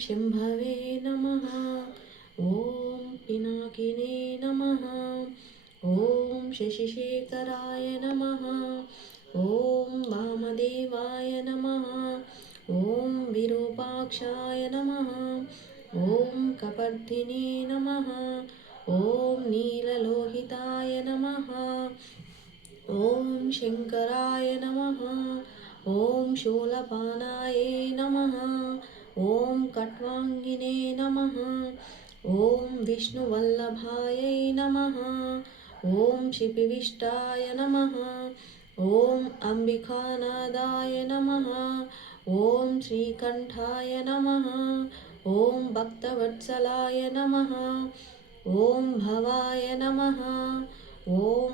शम्भवे नमः। ॐ पिनाकिने नमः। ॐ शशिशेखराय नमः। ॐ वामदेवाय नमः। ॐ विरूपाक्षाय नमः। ॐ कपर्दिने नमः। ॐ नीललोहिताय नमः। ॐ शङ्कराय नमः। ॐ शूलपानाय नमः। ॐ कट्वाङ्गिने नमः। ॐ विष्णुवल्लभाय नमः। ॐ शिपिविष्टाय नमः। ॐ अम्बिकानादाय नमः। ॐ श्रीकण्ठाय नमः। ॐ भक्तवत्सलाय नमः। ॐ भवाय नमः। ॐ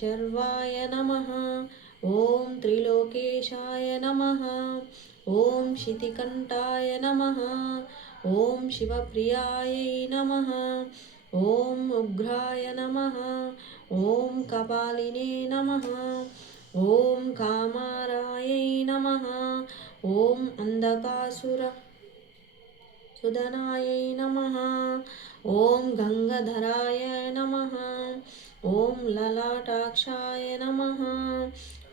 शर्वाय नमः। ॐ त्रिलोकेशाय नमः। ॐ शितिकण्ठाय नमः। ॐ शिवप्रियाय नमः। ॐ उग्राय नमः। ॐ कपालिने नमः। ॐ कामाराय नमः। ॐ अन्धकासुर सुदनाय नमः। ॐ गङ्गाधराय नमः। ॐ ललाटाक्षाय नमः।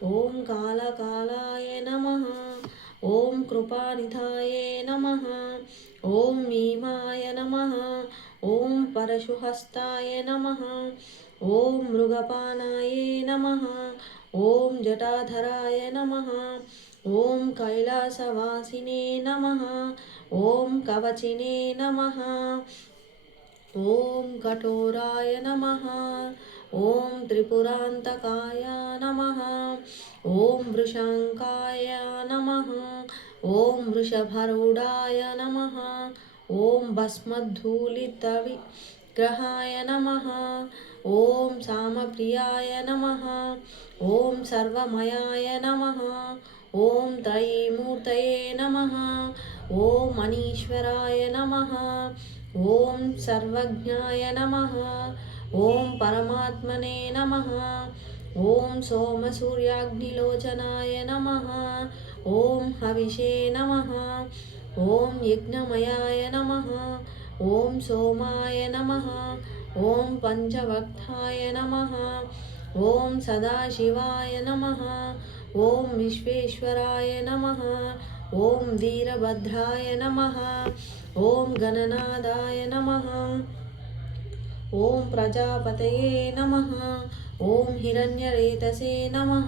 ॐ कालकालाय नमः। ॐ कृपानिधाय नमः। ॐ मीमाय नमः। ॐ परशुहस्ताय नमः। ॐ मृगपानाय नमः। ॐ जटाधराय नमः। ॐ कैलासवासिने नमः। ॐ कवचिने नमः। ॐ कठोराय नमः। ॐ त्रिपुरान्तकाय नमः। ॐ वृषङ्काय नमः। ॐ वृषभारूढाय नमः। ॐ भस्मधूलितविग्रहाय नमः। ॐ सामप्रियाय नमः। ॐ सर्वमयाय नमः। ॐ त्रयीमूर्तये नमः। ॐ अनीश्वराय नमः। ॐ सर्वज्ञाय नमः। ॐ परमात्मने नमः। ॐ सोमसूर्याग्निलोचनाय नमः। ॐ हविषे नमः। ॐ यज्ञमयाय नमः। ॐ सोमाय नमः। ॐ पञ्चवक्ताय नमः। ॐ सदाशिवाय नमः। ॐ विश्वेश्वराय नमः। ॐ वीरभद्राय नमः। ॐ गणनादाय नमः। ॐ प्रजापतये नमः। ॐ हिरण्यरेतसे नमः।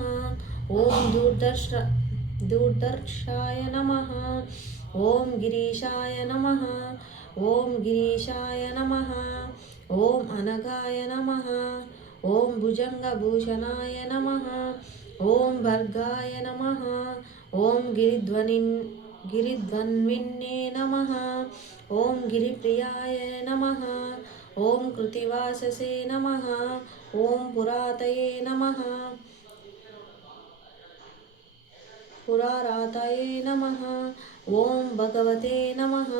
ॐ दूर्दर्शाय नमः। ॐ गिरीशाय नमः। ॐ गिरीशाय नमः। ॐ अनगाय नमः। ॐ भुजङ्गभूषणाय नमः। ॐ भर्गाय नमः। ॐ गिरिध्वन्विन्ने नमः। ॐ गिरिप्रियाय नमः। ॐ कृत्तिवाससे नमः। ॐ पुरातये नमः। पुरारातये नमः। ॐ भगवते नमः।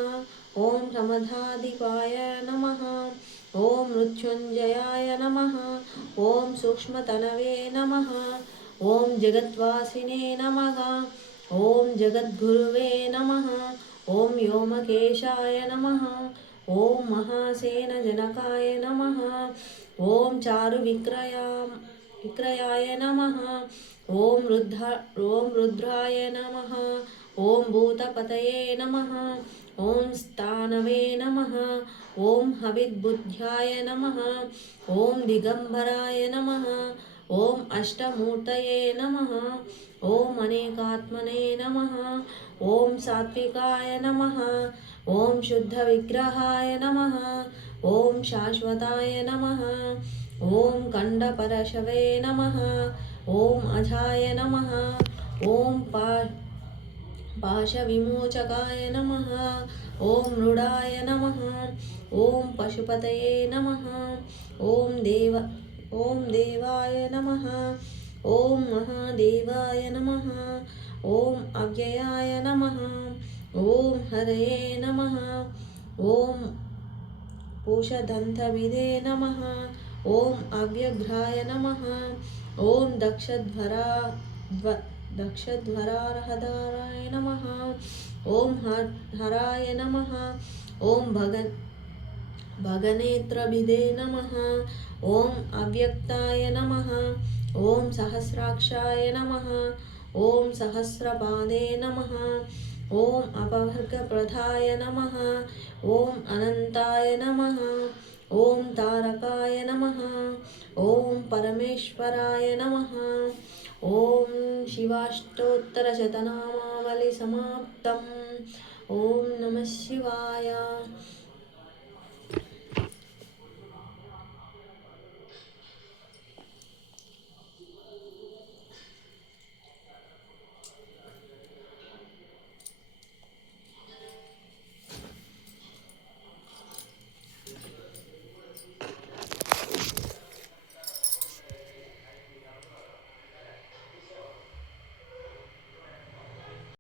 ॐ समधाधिपाय नमः। ॐ मृत्युञ्जयाय नमः। ॐ सूक्ष्मतनवे नमः। ॐ जगद्वासिने नमः। ॐ जगद्गुरुवे नमः। ॐ व्योमकेशाय नमः। ॐ महासेनजनकाय नमः। ॐ चारुविक्रयाय नमः। ॐ रुद्राय नमः। ॐ भूतपतये नमः। ॐ स्थानवे नमः। ॐ हविर्बुद्ध्याय नमः। ॐ दिगम्बराय नमः। ॐ अष्टमूर्तये नमः। ॐ अनेकात्मने नमः। ॐ सात्विकाय नमः। ॐ शुद्धविग्रहाय नमः। ॐ शाश्वताय नमः। ॐ खण्डपरशवे नमः। ॐ अजाय नमः। ॐ पाशविमोचकाय नमः। ॐ मृडाय नमः। ॐ पशुपतये नमः। ॐ देवाय नमः। ॐ महादेवाय नमः। ॐ अव्ययाय नमः। ॐ हरये नमः। ॐ पूषदन्तविदे नमः। ॐ अव्यघ्राय नमः। ॐ दक्षध्वरार्हदाराय नमः। ॐ हराय नमः। ॐ भगनेत्रभिदे नमः। ॐ अव्यक्ताय नमः। ॐ सहस्राक्षाय नमः। ॐ सहस्रपादे नमः। ॐ अपवर्गप्रदाय नमः। ॐ अनन्ताय नमः। ॐ तारकाय नमः। ॐ परमेश्वराय नमः। ॐ शिवाष्टोत्तरशतनामावलिसमाप्तम्। ॐ नमः शिवाय।